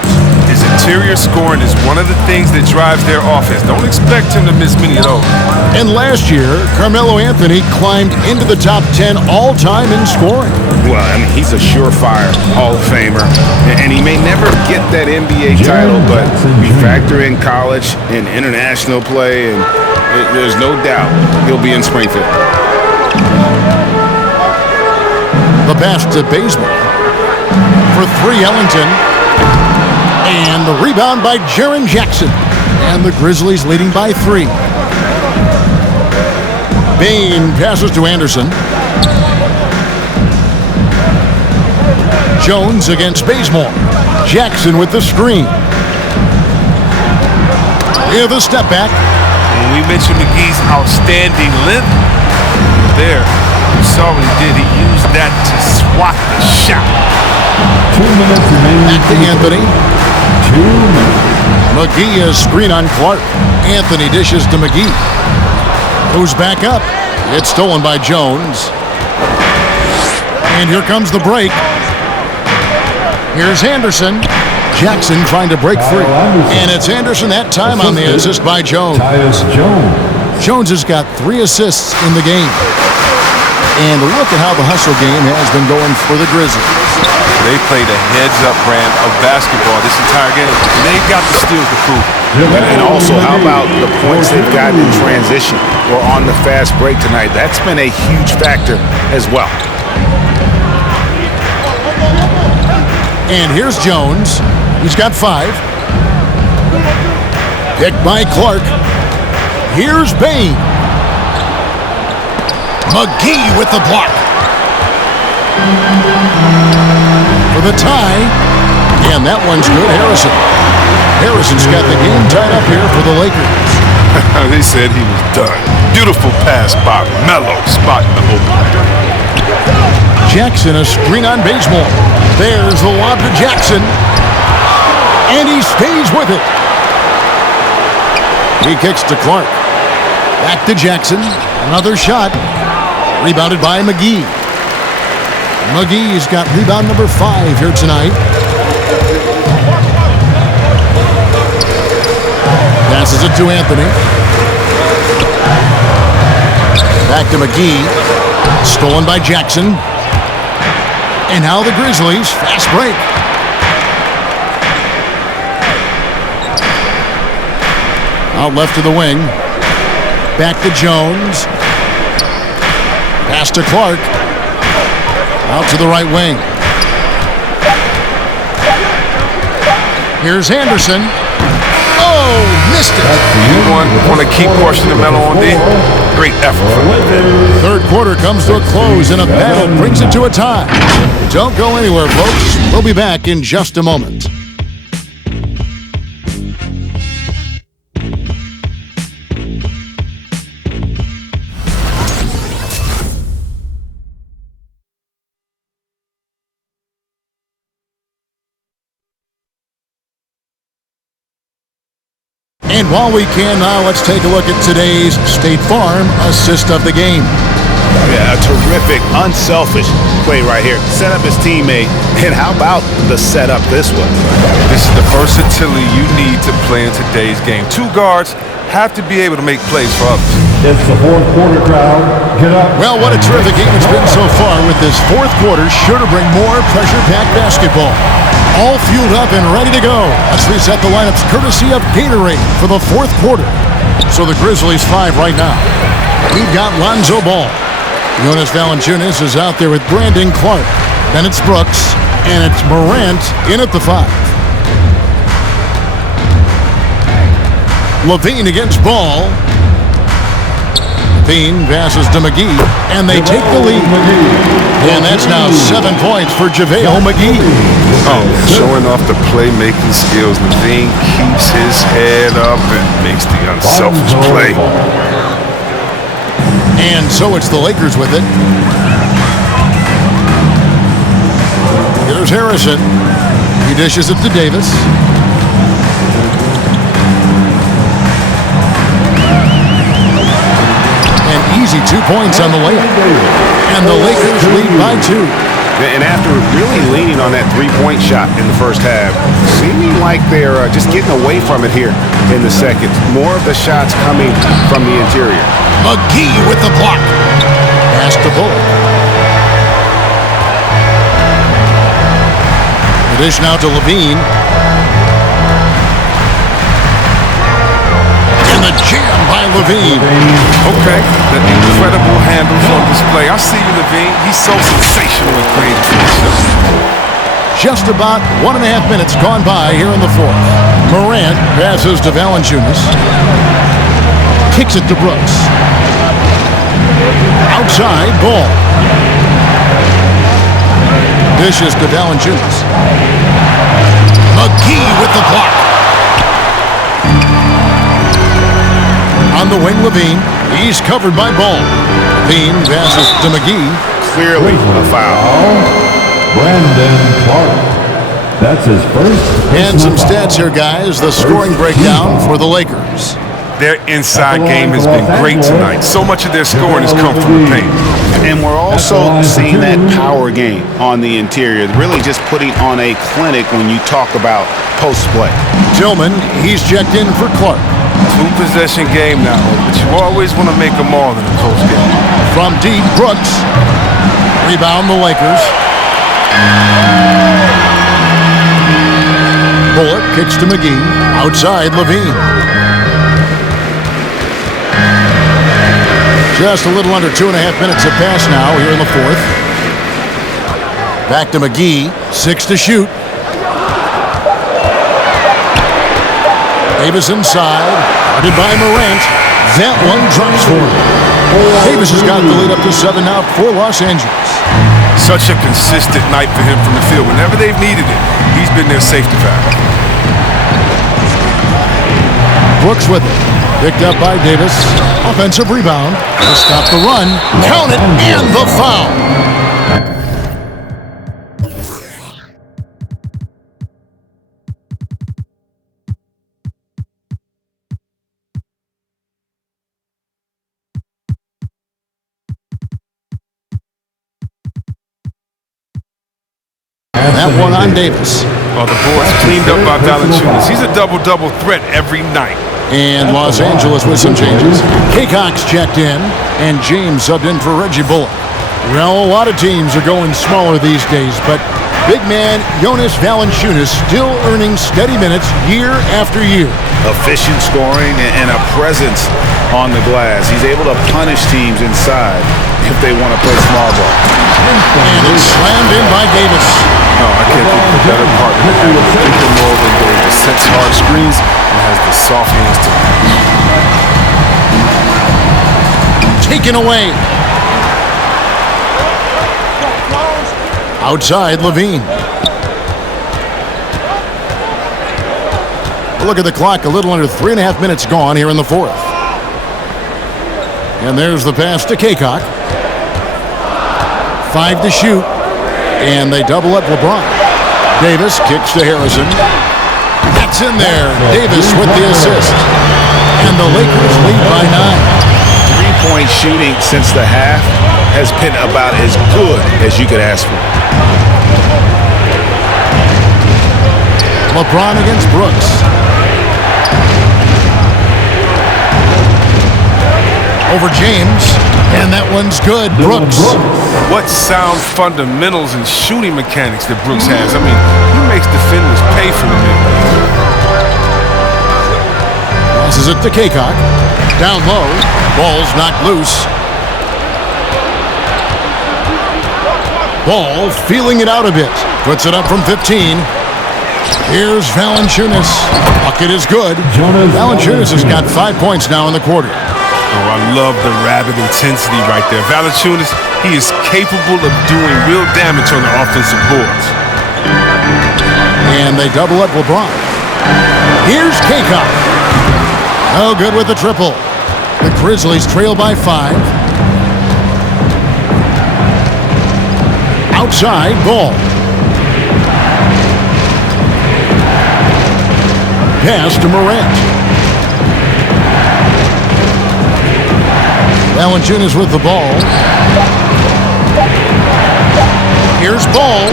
His interior scoring is one of the things that drives their offense. Don't expect him to miss many of those. And last year, Carmelo Anthony climbed into the top 10 all-time in scoring. Well, I mean, he's a surefire Hall of Famer. And he may never get that NBA title, but we factor in college and international play, and there's no doubt he'll be in Springfield. The pass to Bazemore. For 3, Ellington. And the rebound by Jaren Jackson. And the Grizzlies leading by 3. Bane passes to Anderson. Jones against Bazemore. Jackson with the screen. Here the step back. When we mentioned McGee's outstanding length, there, you saw what he did. He used that to swat the shot. 2 minutes remaining. Back to Anthony. 2 minutes. McGee is screen on Clark. Anthony dishes to McGee. Who's back up? It's stolen by Jones. And here comes the break. Here's Anderson. Jackson trying to break free. And it's Anderson that time on the assist by Jones. Jones has got 3 assists in the game. And look at how the hustle game has been going for the Grizzlies. They played a heads-up brand of basketball this entire game, and they got the steals to prove it. And also, how about the points they've gotten in transition or on the fast break tonight? That's been a huge factor as well. And here's Jones. He's got 5. Picked by Clark. Here's Bain. McGee with the block. For the tie. And that one's good. Harrison's got the game tied up here for the Lakers. They said he was done. Beautiful pass by Melo, spotting the opening. Jackson, a screen on Bazemore. There's the lob to Jackson. And he stays with it. He kicks to Clark. Back to Jackson. Another shot. Rebounded by McGee. McGee's got rebound number 5 here tonight. Passes it to Anthony. Back to McGee. Stolen by Jackson. And now the Grizzlies. Fast break. Out left to the wing. Back to Jones. Pass to Clark. Out to the right wing. Here's Anderson. Oh, missed it. You want to keep questioning Melo on D? Great effort from him. Third quarter comes to a close, and a battle brings it to a tie. Don't go anywhere, folks. We'll be back in just a moment. And while we can now, let's take a look at today's State Farm assist of the game. Yeah, a terrific, unselfish play right here. Set up his teammate, and how about the setup this was? This is the versatility you need to play in today's game. 2 guards have to be able to make plays for others. It's the fourth quarter crowd. Get up. Well, what a terrific game it's been so far, with this fourth quarter sure to bring more pressure-packed basketball. All fueled up and ready to go. Let's reset the lineups courtesy of Gatorade for the fourth quarter. So the Grizzlies 5 right now. We've got Lonzo Ball. Jonas Valanciunas is out there with Brandon Clark. Then it's Brooks, and it's Morant in at the 5. Levine against Ball. Levine passes to McGee, and they take the lead. And that's now 7 points for JaVale McGee. Oh, showing off the playmaking skills. Levine keeps his head up and makes the unselfish play. And so it's the Lakers with it. Here's Harrison. He dishes it to Davis. An easy 2 points on the layup. And the Lakers lead by 2. And after really leaning on that 3-point shot in the first half, seeming like they're just getting away from it here in the second. More of the shots coming from the interior. McGee with the block. Pass to Bullock. The dish now to Levine. And the jam by Levine. Okay, the incredible handles on display. I see you, Levine. He's so sensational and creative for himself. Just about 1.5 minutes gone by here in the fourth. Morant passes to Valanciunas. Kicks it to Brooks. Outside, Ball. Dishes to Valanciunas. McGee with the block. On the wing, Levine. He's covered by Ball. Levine passes to McGee. Clearly a foul. Brandon Clark. That's his first. And some stats here, guys. The scoring breakdown for the Lakers. Their inside game has been great tonight. So much of their scoring has come from the paint. And we're also seeing that power game on the interior, really just putting on a clinic when you talk about post play. Tillman, he's checked in for Clark. 2-possession game now, but you always want to make them all in the post game. From deep, Brooks. Rebound the Lakers. Bullock kicks to McGee. Outside, Levine. Just a little under 2.5 minutes have passed now here in the fourth. Back to McGee. 6 to shoot. Davis inside. Guarded by Morant. That one drops for him. Davis has got the lead up to 7 now for Los Angeles. Such a consistent night for him from the field. Whenever they've needed it, he's been their safety valve. Brooks with it. Picked up by Davis. Offensive rebound. To stop the run. Count it, and the foul. That one on Davis. Oh, the board's cleaned up by Valanciunas. He's a double-double threat every night. And Los Angeles with some changes. Kaycock's checked in, and James subbed in for Reggie Bullock. Well, a lot of teams are going smaller these days, but big man Jonas Valanciunas still earning steady minutes year after year. Efficient scoring and a presence on the glass. He's able to punish teams inside if they want to play small ball. And it's slammed in by Davis. No, I can't think of a better partner to have with Pick and Roll than Davis. Sets hard screens and has the soft hands to Taken away. Outside, Levine. Look at the clock, a little under 3.5 minutes gone here in the fourth. And there's the pass to Kaycock. 5 to shoot. And they double up LeBron. Davis kicks to Harrison. That's in there. Davis with the assist. And the Lakers lead by 9. Three-point shooting since the half has been about as good as you could ask for. LeBron against Brooks. Over James, and that one's good. Brooks. What sound fundamentals and shooting mechanics that Brooks has. I mean, he makes defenders pay for the mid-range. Passes it to Kaycock. Down low. Ball's knocked loose. Ball feeling it out a bit. Puts it up from 15. Here's Valanciunas. Bucket is good. Valanciunas has got 5 points now in the quarter. Oh, I love the rabid intensity right there. Valanciunas, he is capable of doing real damage on the offensive boards. And they double up LeBron. Here's Kaycock. Oh, good with the triple. The Grizzlies trail by 5. Outside, Ball. Pass to Morant. Valanciunas with the ball. Here's Ball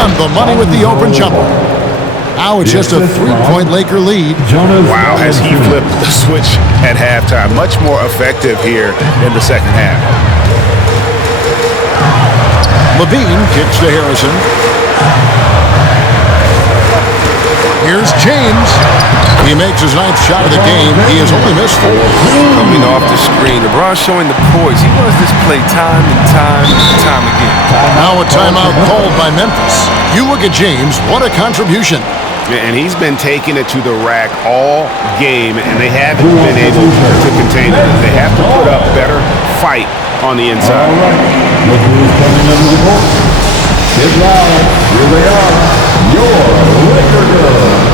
on the money with the open jumper. Now it's just a 3-point Laker lead. Wow, has he flipped the switch at halftime. Much more effective here in the second half. Levine kicks to Harrison. Here's James. He makes his 9th shot of the game. He has only missed 4. Coming off the screen, LeBron showing the poise. He runs this play time and time again. Now a timeout called by Memphis. You look at James, what a contribution. And he's been taking it to the rack all game, and they haven't been able to contain it. They have to put up better fight on the inside. All right. Look who's coming into the court. Get loud. Here they are. Your Laker girls.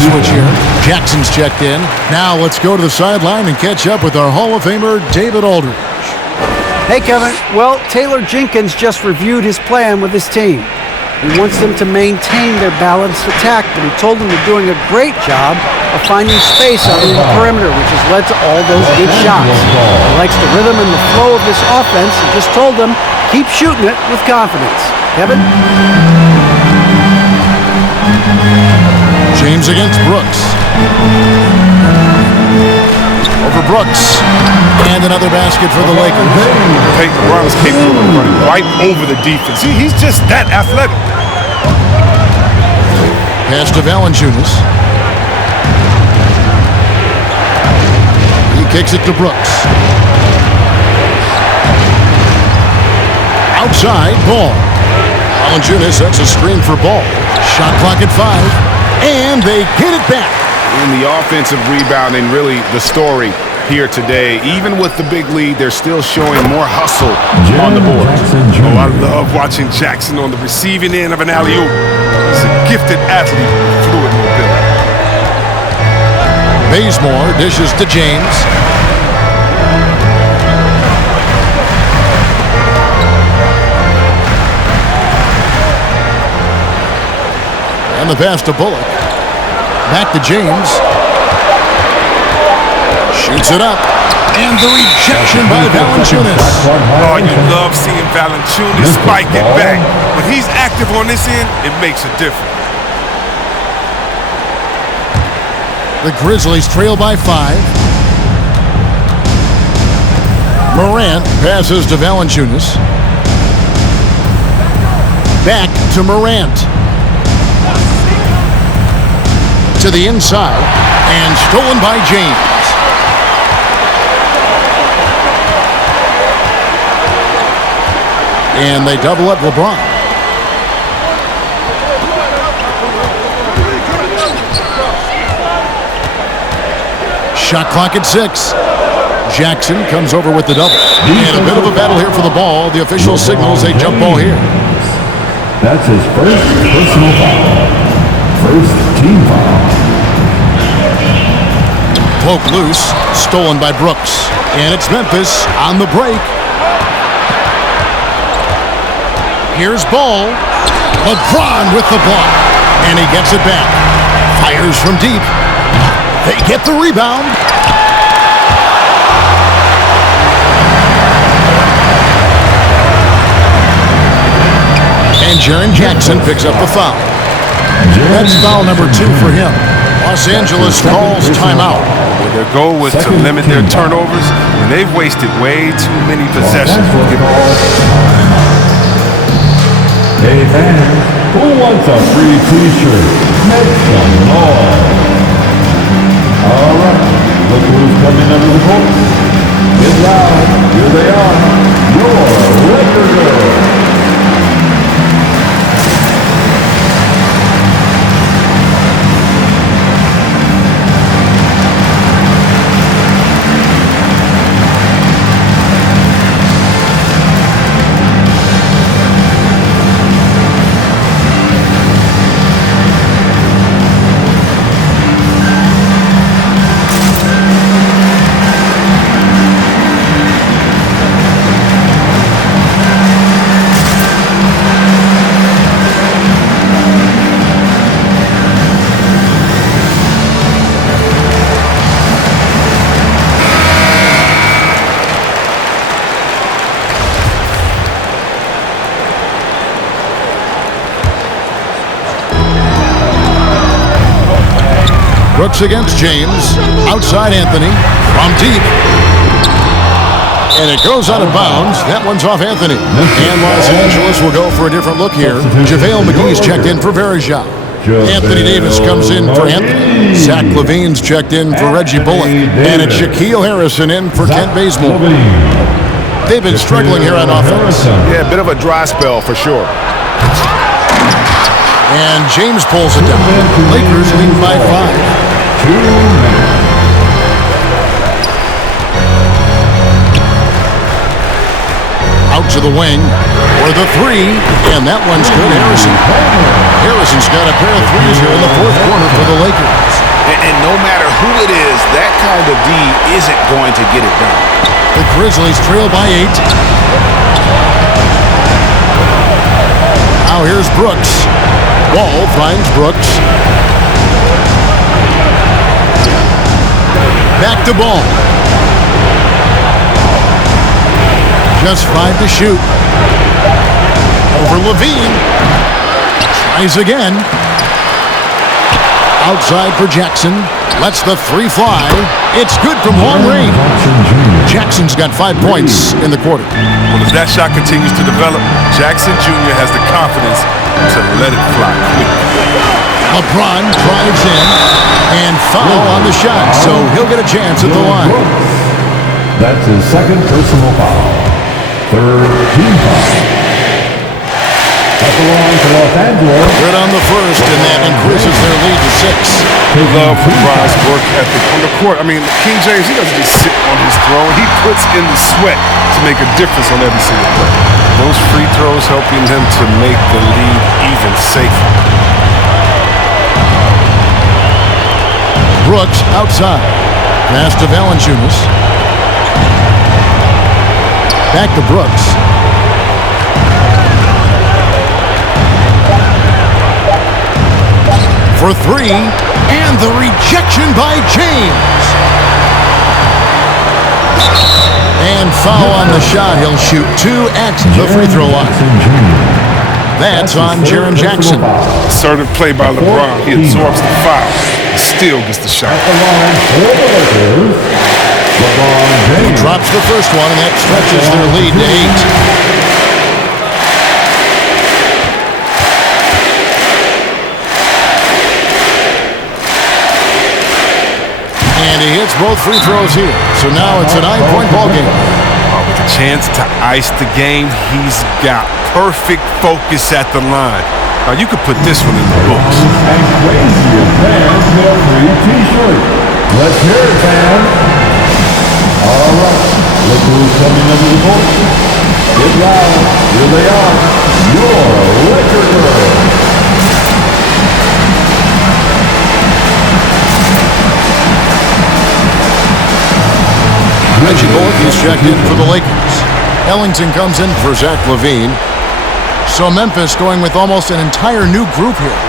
switch here. Jackson's checked in. Now let's go to the sideline and catch up with our Hall of Famer, David Aldridge. Hey, Kevin. Well, Taylor Jenkins just reviewed his plan with his team. He wants them to maintain their balanced attack, but he told them they're doing a great job of finding space out in the perimeter, which has led to all those good shots. He likes the rhythm and the flow of this offense and just told them, keep shooting it with confidence. Kevin? James against Brooks. Over Brooks. And another basket for the Lakers. LeBron is capable of running right over the defense. He's just that athletic. Pass to Valanciunas. He kicks it to Brooks. Outside, Ball. Valanciunas sets a screen for Ball. Shot clock at 5. And they get it back. In the offensive rebounding, really the story here today. Even with the big lead, they're still showing more hustle on the board. Oh, I love watching Jackson on the receiving end of an alley-oop. He's a gifted athlete with fluid mobility. Bazemore dishes to James. And the pass to Bullock. Back to James. Shoots it up. And the rejection by Valanciunas. Oh, you love seeing Valanciunas spike it back. When he's active on this end, it makes a difference. The Grizzlies trail by 5. Morant passes to Valanciunas. Back to Morant. To the inside. And stolen by James. And they double up LeBron. Shot clock at 6. Jackson comes over with the double. And a bit of a battle here for the ball. The official signals a jump ball here. That's his first personal foul. First team foul. Poke loose. Stolen by Brooks. And it's Memphis on the break. Here's Ball. LeBron with the block. And he gets it back. Fires from deep. They get the rebound. And Jaren Jackson picks up the foul. That's foul number 2 for him. Los Angeles calls timeout. Their goal was to limit their turnovers, and they've wasted way too many possessions. Hey fans, who wants a free t-shirt? Make some noise. All right, look who's coming under the court. Get loud, here they are, your Laker girls. Brooks against James. Outside Anthony. From deep. And it goes out of bounds. That one's off Anthony. And Los Angeles will go for a different look here. JaVale McGee's checked in for Verjao. Anthony Davis comes in for Anthony. Zach LaVine's checked in for Reggie Bullock. And it's Shaquille Harrison in for Kent Bazemore. They've been struggling here on offense. Yeah, a bit of a dry spell for sure. And James pulls it down. Lakers lead by 5. 2 minutes. Out to the wing for the 3, and that one's good. Harrison Jackson's got a pair of threes here in the fourth quarter for the Lakers. And no matter who it is, that kind of D isn't going to get it done. The Grizzlies trail by 8. Now here's Brooks. Wall finds Brooks. Back to Ball. Just 5 to shoot. Over Levine. Tries again. Outside for Jackson. Lets the three fly. It's good from long range. Jackson's got 5 points in the quarter. Well, as that shot continues to develop, Jackson Jr. has the confidence to let it fly quick. LeBron drives in and foul on the shot, so he'll get a chance at the line. That's his second personal foul. Third team foul. At the line for Los Angeles. Good on the first, and that increases their lead to 6. Love LeBron's work ethic on the court. I mean, King James, he doesn't just sit on his throne. He puts in the sweat to make a difference on every single play. Those free throws helping him to make the lead even safer. Brooks outside. Pass to Valanciunas. Back to Brooks. For 3, and the rejection by James. And foul on the shot. He'll shoot 2 at the free throw line. That's on Jaren Jackson. Assertive play by LeBron. He absorbs the foul. Still gets the shot. He drops the first one, and that stretches their lead to 8. And he hits both free throws here. So now it's a 9-point ballgame. With a chance to ice the game, he's got perfect focus at the line. Now you could put this one in the books. And crazy fans wear free t-shirt. Let's hear it, fans. All right. Look who's coming under the court. Get loud. Here they are. Your Laker girls. Reggie Bullock is checked in for the Lakers. Ellington comes in for Zach LaVine. So Memphis going with almost an entire new group here.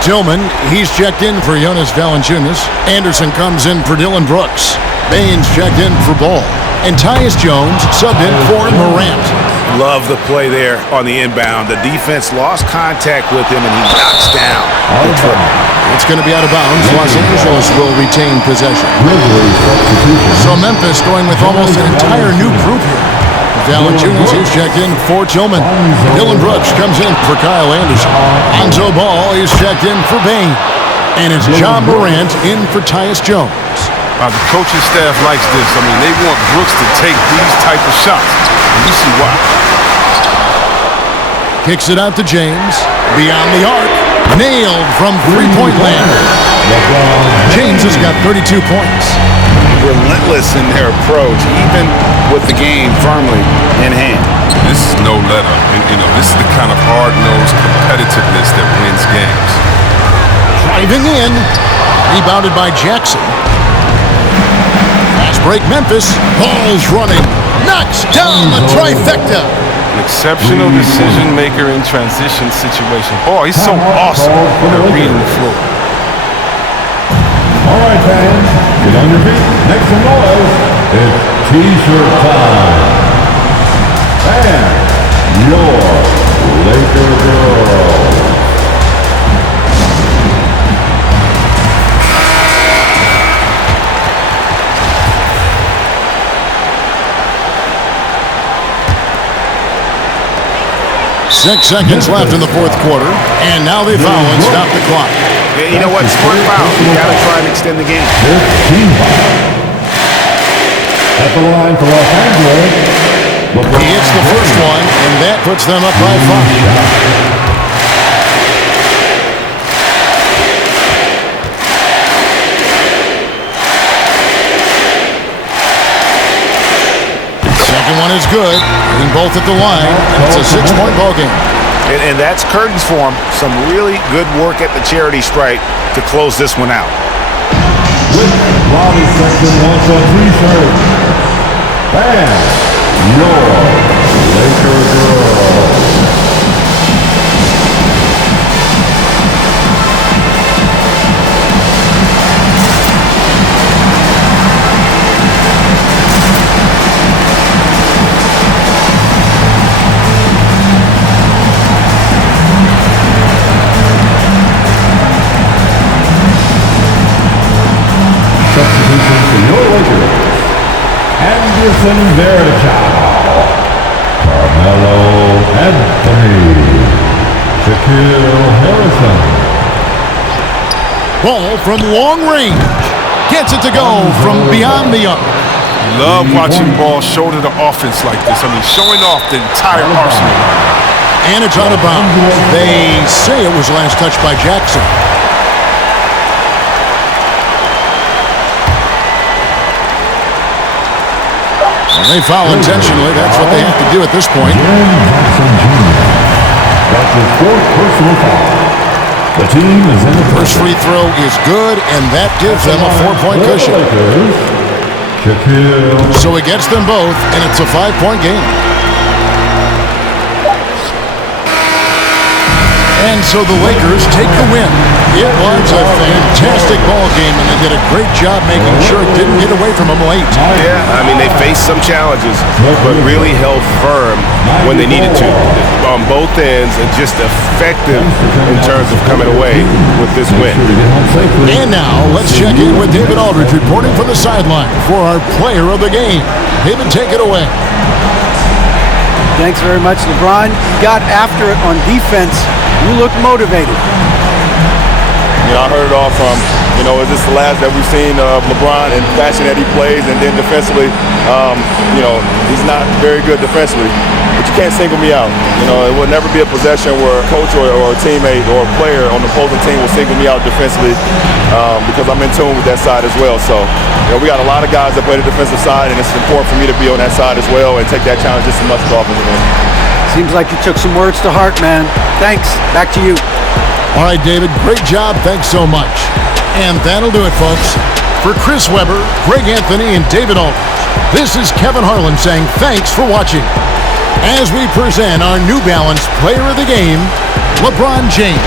Tillman, he's checked in for Jonas Valanciunas. Anderson comes in for Dylan Brooks. Baines checked in for Ball. And Tyus Jones subbed in for Morant. Love the play there on the inbound. The defense lost contact with him, and he knocks down the triple. It's going to be out of bounds. Los Angeles will retain possession. So Memphis going with almost an entire new group here. Valanciunas is checked in for Tillman. Dylan Brooks comes in for Kyle Anderson. Lonzo Ball is checked in for Bane. And it's John Morant in for Tyus Jones. The coaching staff likes this. I mean, they want Brooks to take these type of shots. And you see why. Kicks it out to James. Beyond the arc. Nailed from three-point land. James has got 32 points. Relentless in their approach, even with the game firmly in hand. This is no let-up. And, this is the kind of hard-nosed competitiveness that wins games. Driving in. Rebounded by Jackson. Fast break Memphis. Ball's running. Knocks down the trifecta. An exceptional decision maker in transition situation. Oh, he's so awesome at reading the floor. All right, fans, get on your feet, make some noise. It's T-shirt time. And your Laker girls. Six seconds left in the fourth quarter, and now they foul and stop the clock. Yeah, you know what? Smart foul. You got to try and extend the game. Team foul. At the line for Los Angeles. He hits the first one, and that puts them up by 5. Second one is good. Hitting both at the line, and it's a 6-point ball game. And that's curtains for him. Some really good work at the charity stripe to close this one out. With Bobby Section wants a t-shirt. And your Laker girl. Substitution for your Lakers. Anderson Varejao, Carmelo Anthony, Shaquille Harrison. Ball from long range. Gets it to go from beyond the arc. Love watching ball shoulder the offense like this. I mean, showing off the entire arsenal. And it's out of bounds. They say it was last touched by Jackson. And they foul intentionally. That's what they have to do at this point. That's his fourth personal foul. The team is in the First free throw is good, and that gives them a 4-point cushion. So it gets them both, and it's a 5-point game. And so the Lakers take the win. It was a fantastic ball game, and they did a great job making sure it didn't get away from them late. Yeah, I mean, they faced some challenges, but really held firm when they needed to. On both ends, and just effective in terms of coming away with this win. And now, let's check in with David Aldridge reporting from the sideline for our player of the game. David, take it away. Thanks very much, LeBron. You got after it on defense. You look motivated. You know, I heard it all from, is this the last that we've seen of LeBron and the fashion that he plays, and then defensively, he's not very good defensively, but you can't single me out. It will never be a possession where a coach or a teammate or a player on the opposing team will single me out defensively because I'm in tune with that side as well. So, we got a lot of guys that play the defensive side, and it's important for me to be on that side as well and take that challenge just as much as the offensive end. Seems like you took some words to heart, man. Thanks. Back to you. All right, David, great job. Thanks so much. And that'll do it, folks. For Chris Webber, Greg Anthony, and David Aldridge, this is Kevin Harlan saying thanks for watching as we present our New Balance Player of the Game, LeBron James.